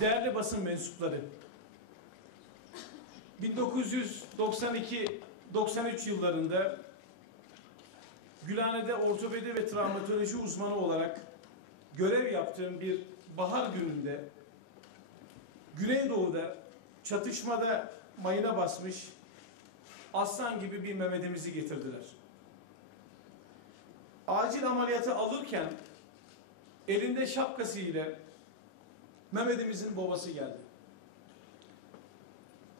değerli basın mensupları, 1992-93 yıllarında Gülhane'de ortopedi ve travmatoloji uzmanı olarak görev yaptığım bir bahar gününde Güneydoğu'da çatışmada mayına basmış aslan gibi bir Mehmet'imizi getirdiler. Acil ameliyatı alırken elinde şapkası ile Mehmet'imizin babası geldi.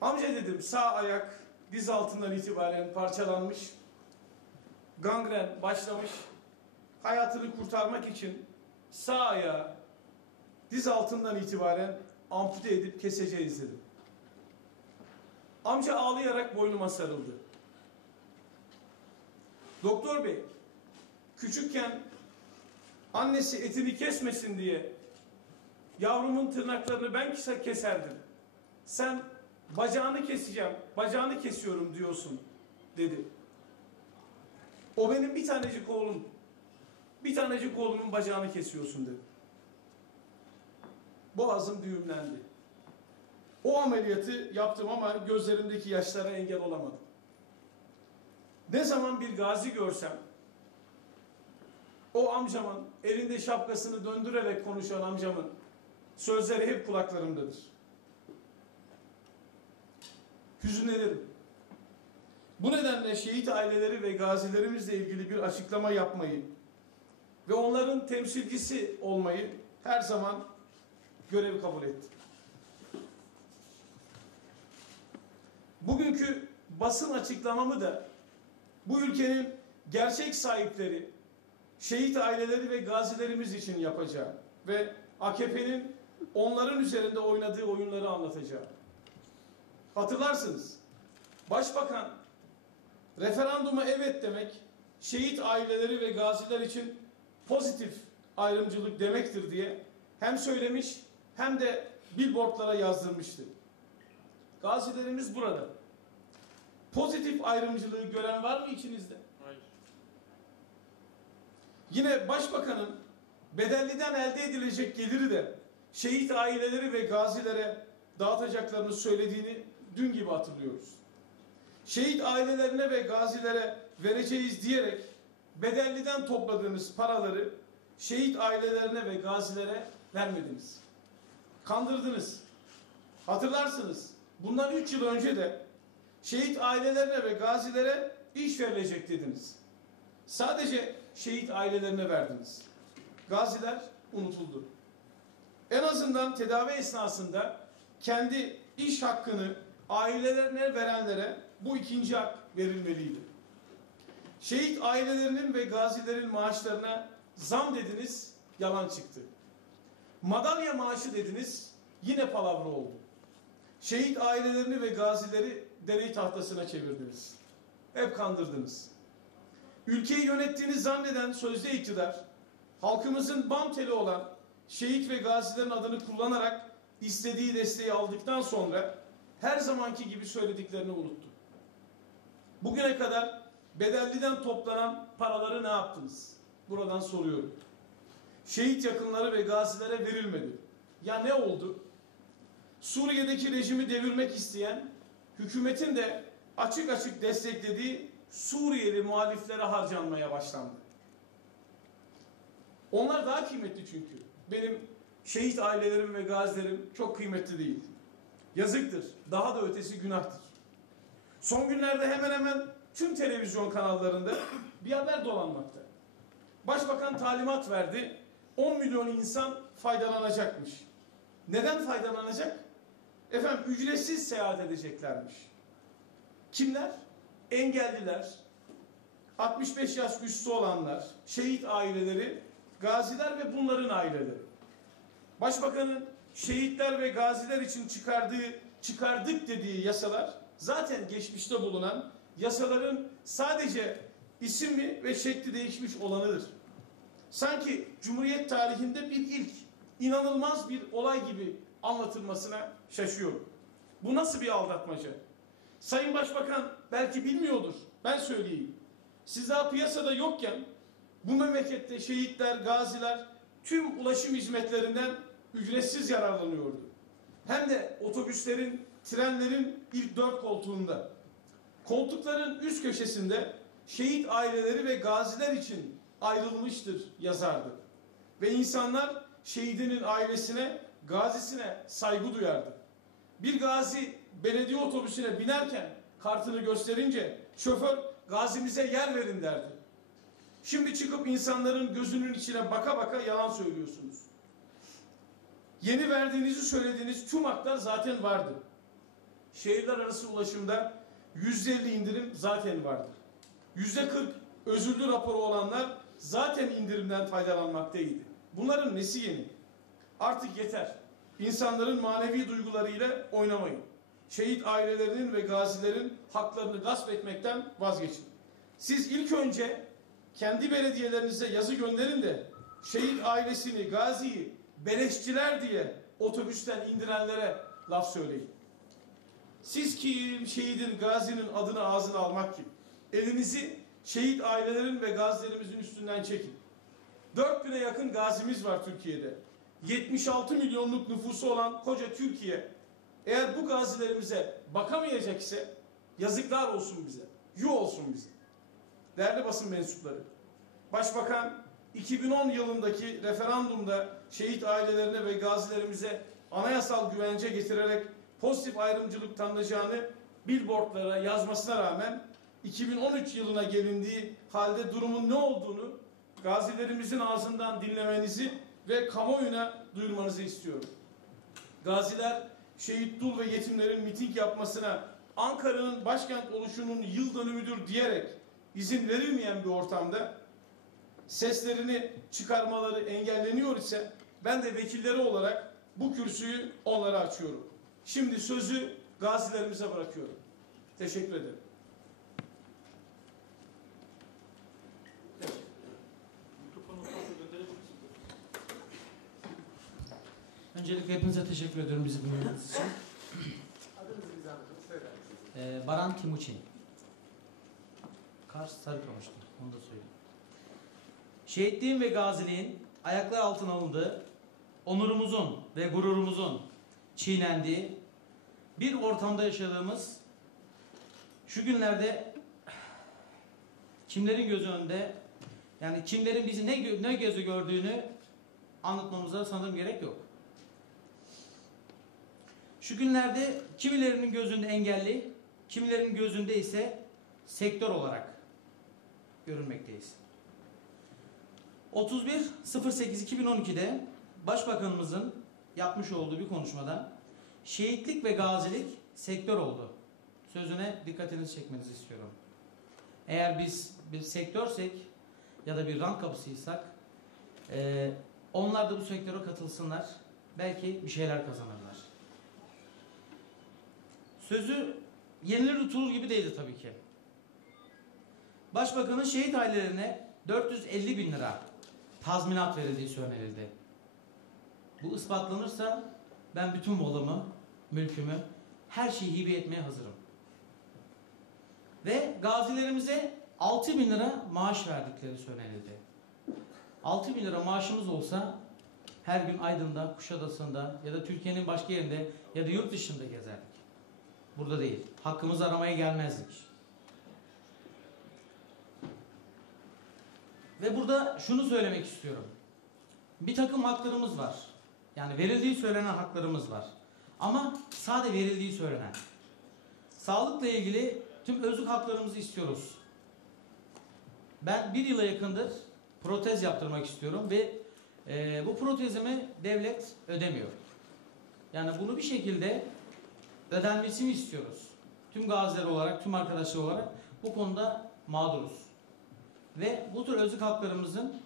Amca dedim sağ ayak diz altından itibaren parçalanmış. Gangren başlamış. Hayatını kurtarmak için sağ ayağı diz altından itibaren ampute edip keseceğiz dedim. Amca ağlayarak boynuma sarıldı. Doktor bey, küçükken annesi etini kesmesin diye yavrumun tırnaklarını ben keserdim. Sen bacağını keseceğim, bacağını kesiyorum diyorsun dedi. O benim bir tanecik oğlum. Bir tanecik oğlumun bacağını kesiyorsun dedi. Boğazım düğümlendi. O ameliyatı yaptım ama gözlerimdeki yaşlara engel olamadım. Ne zaman bir gazi görsem, o amcamın elinde şapkasını döndürerek konuşan amcamın sözleri hep kulaklarımdadır. Hüzünlenirim. Bu nedenle şehit aileleri ve gazilerimizle ilgili bir açıklama yapmayı ve onların temsilcisi olmayı her zaman görev kabul ettim. Bugünkü basın açıklamamı da bu ülkenin gerçek sahipleri, şehit aileleri ve gazilerimiz için yapacağım ve AKP'nin onların üzerinde oynadığı oyunları anlatacağım. Hatırlarsınız. Başbakan referanduma evet demek şehit aileleri ve gaziler için pozitif ayrımcılık demektir diye hem söylemiş hem de billboardlara yazdırmıştı. Gazilerimiz burada. Pozitif ayrımcılığı gören var mı içinizde? Hayır. Yine başbakanın bedelliden elde edilecek geliri de şehit aileleri ve gazilere dağıtacaklarını söylediğini dün gibi hatırlıyoruz. Şehit ailelerine ve gazilere vereceğiz diyerek bedelliden topladığınız paraları şehit ailelerine ve gazilere vermediniz. Kandırdınız. Hatırlarsınız. Bundan 3 yıl önce de şehit ailelerine ve gazilere iş verilecek dediniz. Sadece şehit ailelerine verdiniz. Gaziler unutuldu. En azından tedavi esnasında kendi iş hakkını ailelerine verenlere bu ikinci hak verilmeliydi. Şehit ailelerinin ve gazilerin maaşlarına zam dediniz, yalan çıktı. Madalya maaşı dediniz, yine palavra oldu. Şehit ailelerini ve gazileri deney tahtasına çevirdiniz. Hep kandırdınız. Ülkeyi yönettiğini zanneden sözde iktidar, halkımızın bam teli olan şehit ve gazilerin adını kullanarak istediği desteği aldıktan sonra her zamanki gibi söylediklerini unuttu. Bugüne kadar bedelliden toplanan paraları ne yaptınız? Buradan soruyorum. Şehit yakınları ve gazilere verilmedi. Ya ne oldu? Suriye'deki rejimi devirmek isteyen, hükümetin de açık açık desteklediği Suriyeli muhaliflere harcanmaya başlandı. Onlar daha kıymetli çünkü. Benim şehit ailelerim ve gazilerim çok kıymetli değil. Yazıktır. Daha da ötesi günahtır. Son günlerde hemen hemen tüm televizyon kanallarında bir haber dolanmakta. Başbakan talimat verdi. 10 milyon insan faydalanacakmış. Neden faydalanacak? Efendim ücretsiz seyahat edeceklermiş. Kimler? Engelliler, 65 yaş üstü olanlar, şehit aileleri, gaziler ve bunların aileleri. Başbakanın şehitler ve gaziler için çıkardığı, çıkardık dediği yasalar zaten geçmişte bulunan yasaların sadece ismi ve şekli değişmiş olanıdır. Sanki Cumhuriyet tarihinde bir ilk, inanılmaz bir olay gibi anlatılmasına şaşıyorum. Bu nasıl bir aldatmaca? Sayın Başbakan belki bilmiyordur. Ben söyleyeyim. Siz daha piyasada yokken bu memlekette şehitler, gaziler tüm ulaşım hizmetlerinden ücretsiz yararlanıyordu. hem de otobüslerin, trenlerin ilk dört koltuğunda. Koltukların üst köşesinde şehit aileleri ve gaziler için ayrılmıştır yazardı. Ve insanlar şehidinin ailesine, gazisine saygı duyardı. Bir gazi belediye otobüsüne binerken kartını gösterince şoför gazimize yer verin derdi. Şimdi çıkıp insanların gözünün içine baka baka yalan söylüyorsunuz. Yeni verdiğinizi söylediğiniz tüm haklar zaten vardı. Şehirler arası ulaşımda %50 indirim zaten vardır. %40 özürlü raporu olanlar zaten indirimden faydalanmaktaydı. Bunların nesi yeni? Artık yeter. İnsanların manevi duygularıyla oynamayın. Şehit ailelerinin ve gazilerin haklarını gasp etmekten vazgeçin. Siz ilk önce kendi belediyelerinize yazı gönderin de şehit ailesini, gaziyi beleşçiler diye otobüsten indirenlere laf söyleyin. Siz kim, şehidin, gazinin adını ağzına almak kim? Elinizi şehit ailelerin ve gazilerimizin üstünden çekin. 4000'e yakın gazimiz var Türkiye'de. 76 milyonluk nüfusu olan koca Türkiye eğer bu gazilerimize bakamayacak ise yazıklar olsun bize. Yuh olsun bize. Değerli basın mensupları. Başbakan 2010 yılındaki referandumda şehit ailelerine ve gazilerimize anayasal güvence getirerek pozitif ayrımcılık tanınacağını billboardlara yazmasına rağmen 2013 yılına gelindiği halde durumun ne olduğunu gazilerimizin ağzından dinlemenizi ve kamuoyuna duyurmanızı istiyorum. Gaziler şehit dul ve yetimlerin miting yapmasına Ankara'nın başkent oluşunun yıl dönümüdür diyerek izin verilmeyen bir ortamda seslerini çıkarmaları engelleniyor ise ben de vekilleri olarak bu kürsüyü onlara açıyorum. Şimdi sözü gazilerimize bırakıyorum. Teşekkür ederim. Öncelikle hepinize teşekkür ediyorum bizi dinlediğiniz için. Adınızı söyler misiniz? Ee, Baran Timuçin. Kars Sarıkamış'tı. Onu da söyleyeyim. Şehitliğin ve gaziliğin ayaklar altına alındığı, onurumuzun ve gururumuzun çiğnendiği bir ortamda yaşadığımız şu günlerde kimlerin gözü önünde yani kimlerin bizi ne, ne gözü gördüğünü anlatmamıza sanırım gerek yok. Şu günlerde kimilerinin gözünde engelli, kimilerinin gözünde ise sektör olarak görünmekteyiz. 31.08.2012'de Başbakanımızın yapmış olduğu bir konuşmada şehitlik ve gazilik sektör oldu. Sözüne dikkatinizi çekmenizi istiyorum. Eğer biz bir sektörsek ya da bir rank kapısıysak eee, onlar da bu sektöre katılsınlar. Belki bir şeyler kazanırlar. Sözü yenilir tutulur gibi değildi tabii ki. Başbakanın şehit ailelerine 450 bin lira tazminat verildiği söylenildi. Bu ispatlanırsa ben bütün malımı, mülkümü, her şeyi hibe etmeye hazırım. Ve gazilerimize 6 bin lira maaş verdikleri söylenildi. 6 bin lira maaşımız olsa her gün Aydın'da, Kuşadası'nda ya da Türkiye'nin başka yerinde ya da yurt dışında gezerdik. Burada değil. Hakkımızı aramaya gelmezdik. Ve burada şunu söylemek istiyorum. Bir takım haklarımız var. Yani verildiği söylenen haklarımız var. Ama sade verildiği söylenen. Sağlıkla ilgili tüm özlük haklarımızı istiyoruz. Ben bir yıla yakındır protez yaptırmak istiyorum ve e, bu protezimi devlet ödemiyor. Yani bunu bir şekilde ödenmesini istiyoruz. Tüm gaziler olarak, tüm arkadaşlar olarak bu konuda mağduruz. Ve bu tür özlük haklarımızın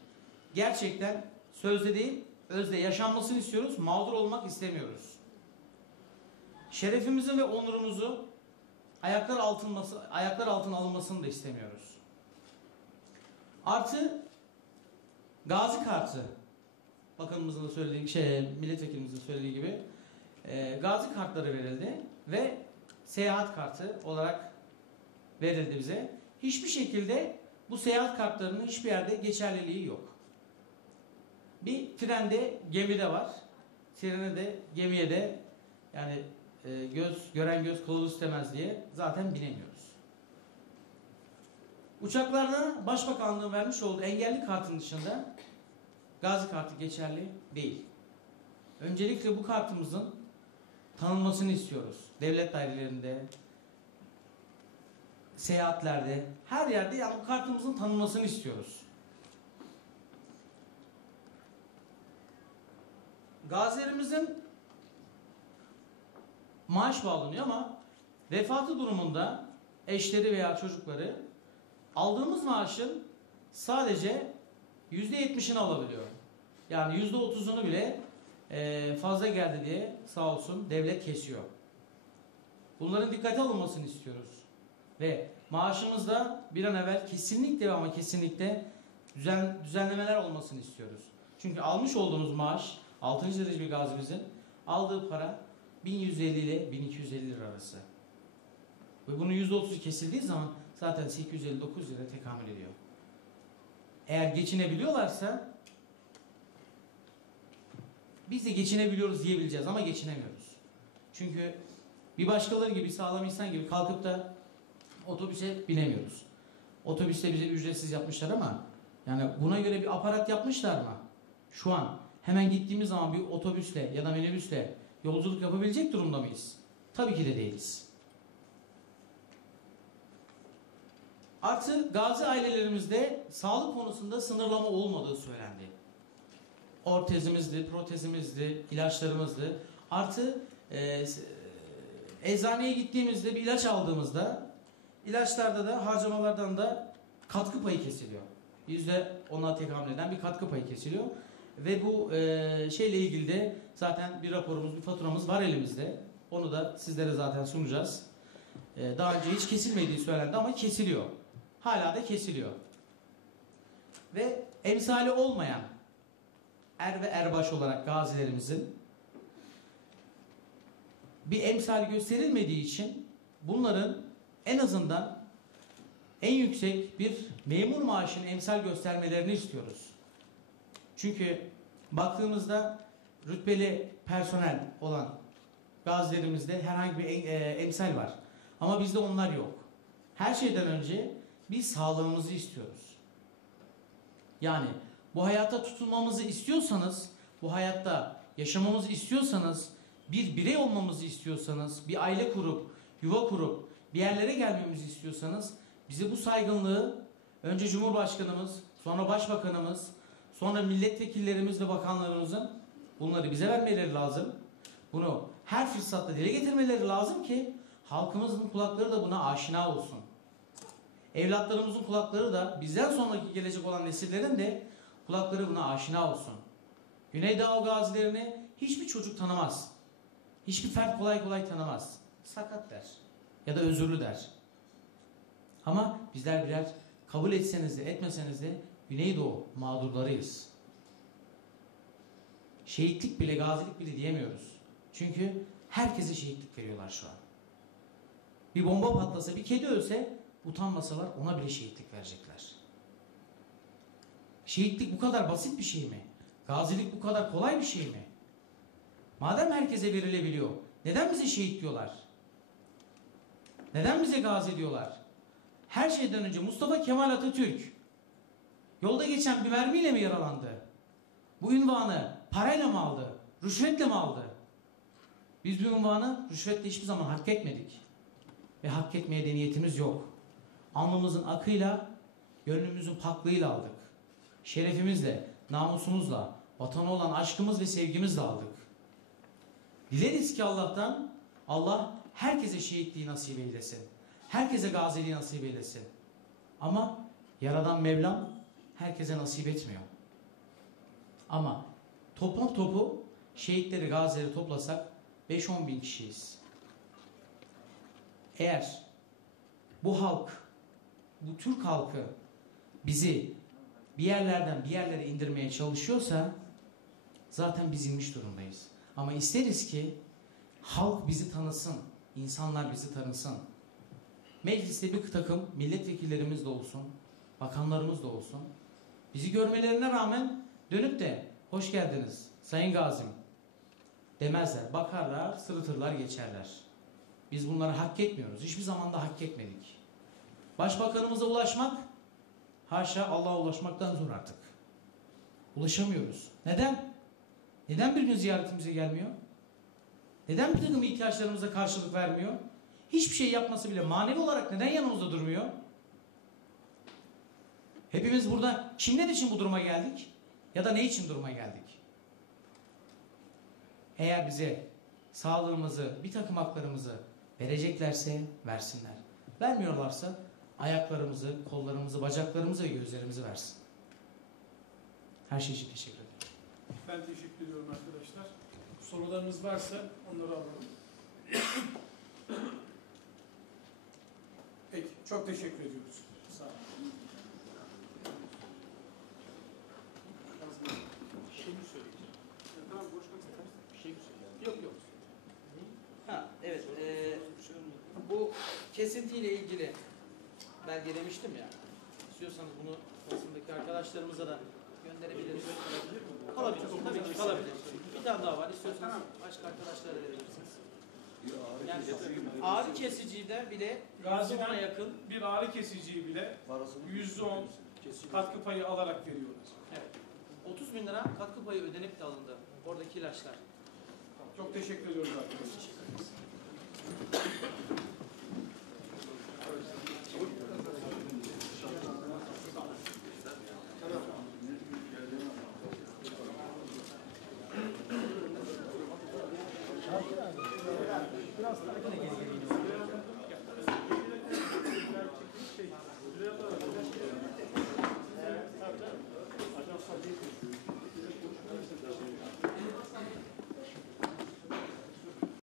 gerçekten sözde değil, özde yaşanmasını istiyoruz. Mağdur olmak istemiyoruz. Şerefimizin ve onurumuzu ayaklar altınması, ayaklar altına alınmasını da istemiyoruz. Artı gazi kartı bakanımızın da söylediği şey milletvekilimizin söylediği gibi e, gazi kartları verildi ve seyahat kartı olarak verildi bize. Hiçbir şekilde bu seyahat kartlarının hiçbir yerde geçerliliği yok. Bir trende, gemide var. Trene de, gemiye de Yani e, göz gören göz kılavuz istemez diye zaten binemiyoruz. Uçaklarda Başbakanlığın vermiş olduğu engelli kartın dışında gazi kartı geçerli değil. Öncelikle bu kartımızın tanınmasını istiyoruz. Devlet dairelerinde, seyahatlerde, her yerde yani bu kartımızın tanınmasını istiyoruz. Gazilerimizin maaş bağlanıyor ama vefatı durumunda eşleri veya çocukları aldığımız maaşın sadece %70'ini alabiliyor. Yani %30'unu bile eee, fazla geldi diye sağ olsun devlet kesiyor. Bunların dikkate alınmasını istiyoruz. Ve maaşımızda bir an evvel kesinlikle ama kesinlikle düzen, düzenlemeler olmasını istiyoruz. Çünkü almış olduğumuz maaş 6. derece bir gazimizin aldığı para 1150 ile 1250 lira arası. Ve bunun %30'u kesildiği zaman zaten 859 lira tekamül ediyor. Eğer geçinebiliyorlarsa biz de geçinebiliyoruz diyebileceğiz ama geçinemiyoruz. Çünkü bir başkaları gibi sağlam insan gibi kalkıp da otobüse binemiyoruz. Otobüste bize ücretsiz yapmışlar ama yani buna göre bir aparat yapmışlar mı? Şu an hemen gittiğimiz zaman bir otobüsle ya da minibüsle yolculuk yapabilecek durumda mıyız? Tabii ki de değiliz. Artı gazi ailelerimizde sağlık konusunda sınırlama olmadığı söylendi. Ortezimizdi, protezimizdi, ilaçlarımızdı. Artı e, e, eczaneye gittiğimizde bir ilaç aldığımızda ilaçlarda da harcamalardan da katkı payı kesiliyor. Yüzde ona tekamül eden bir katkı payı kesiliyor. Ve bu e, şeyle ilgili de zaten bir raporumuz, bir faturamız var elimizde. Onu da sizlere zaten sunacağız. E, daha önce hiç kesilmediği söylendi ama kesiliyor. Hala da kesiliyor. Ve emsali olmayan er ve erbaş olarak gazilerimizin bir emsal gösterilmediği için bunların en azından en yüksek bir memur maaşının emsal göstermelerini istiyoruz. Çünkü baktığımızda rütbeli personel olan gazilerimizde herhangi bir e, emsal var. Ama bizde onlar yok. Her şeyden önce biz sağlığımızı istiyoruz. Yani bu hayata tutunmamızı istiyorsanız, bu hayatta yaşamamızı istiyorsanız, bir birey olmamızı istiyorsanız, bir aile kurup, yuva kurup, bir yerlere gelmemizi istiyorsanız, bize bu saygınlığı önce Cumhurbaşkanımız, sonra Başbakanımız, sonra milletvekillerimiz ve bakanlarımızın bunları bize vermeleri lazım. Bunu her fırsatta dile getirmeleri lazım ki halkımızın kulakları da buna aşina olsun. Evlatlarımızın kulakları da bizden sonraki gelecek olan nesillerin de kulakları buna aşina olsun. Güneydoğu gazilerini hiçbir çocuk tanımaz. Hiçbir fert kolay kolay tanımaz. Sakat der. Ya da özürlü der. Ama bizler birer kabul etseniz de etmeseniz de Güneydoğu mağdurlarıyız. Şehitlik bile gazilik bile diyemiyoruz. Çünkü herkese şehitlik veriyorlar şu an. Bir bomba patlasa bir kedi ölse utanmasalar ona bile şehitlik verecekler. Şehitlik bu kadar basit bir şey mi? Gazilik bu kadar kolay bir şey mi? Madem herkese verilebiliyor, neden bize şehit diyorlar? Neden bize gazi diyorlar? Her şeyden önce Mustafa Kemal Atatürk yolda geçen bir mermiyle mi yaralandı? Bu ünvanı parayla mı aldı? Rüşvetle mi aldı? Biz bu ünvanı rüşvetle hiçbir zaman hak etmedik. Ve hak etmeye de niyetimiz yok. Alnımızın akıyla, gönlümüzün paklığıyla aldık. Şerefimizle, namusumuzla, vatana olan aşkımız ve sevgimizle aldık. Dileriz ki Allah'tan Allah herkese şehitliği nasip eylesin. Herkese gaziliği nasip eylesin. Ama Yaradan Mevlam herkese nasip etmiyor. Ama toplam topu şehitleri, gazileri toplasak 5-10 bin kişiyiz. Eğer bu halk, bu Türk halkı bizi bir yerlerden bir yerlere indirmeye çalışıyorsa zaten biz inmiş durumdayız. Ama isteriz ki halk bizi tanısın, insanlar bizi tanısın. Mecliste bir takım milletvekillerimiz de olsun, bakanlarımız da olsun. Bizi görmelerine rağmen dönüp de hoş geldiniz Sayın Gazim. demezler. Bakarlar, sırıtırlar, geçerler. Biz bunları hak etmiyoruz. Hiçbir zaman da hak etmedik. Başbakanımıza ulaşmak, haşa Allah'a ulaşmaktan zor artık. Ulaşamıyoruz. Neden? Neden bir gün ziyaretimize gelmiyor? Neden bir takım ihtiyaçlarımıza karşılık vermiyor? Hiçbir şey yapması bile manevi olarak neden yanımızda durmuyor? Hepimiz burada kimler için bu duruma geldik? Ya da ne için duruma geldik? Eğer bize sağlığımızı, bir takım haklarımızı vereceklerse versinler. Vermiyorlarsa ayaklarımızı, kollarımızı, bacaklarımızı ve gözlerimizi versin. Her şey için teşekkür ederim. Ben teşekkür ediyorum arkadaşlar. Sorularınız varsa onları alalım. Peki, çok teşekkür ediyoruz. Sağ olun. Bir şey mi söyleyeceğim? Tamam konuşmak istersen. Bir şey mi söyleyeceğim? Yok yok. Ha, evet. eee, bu kesintiyle ilgili belgelemiştim ya. İstiyorsanız bunu basındaki arkadaşlarımıza da gönderebiliriz. Kalabilir. Tabii ki kalabilir. Bir tane daha var. İstiyorsanız başka arkadaşlara verebilirsiniz. Yani ağrı kesiciyi de bile Gazi'den %10'a yakın bir ağrı kesiciyi bile %10 katkı payı alarak veriyorlar. 30 bin lira katkı payı ödenip de alındı. Oradaki ilaçlar. Çok teşekkür ediyoruz arkadaşlar.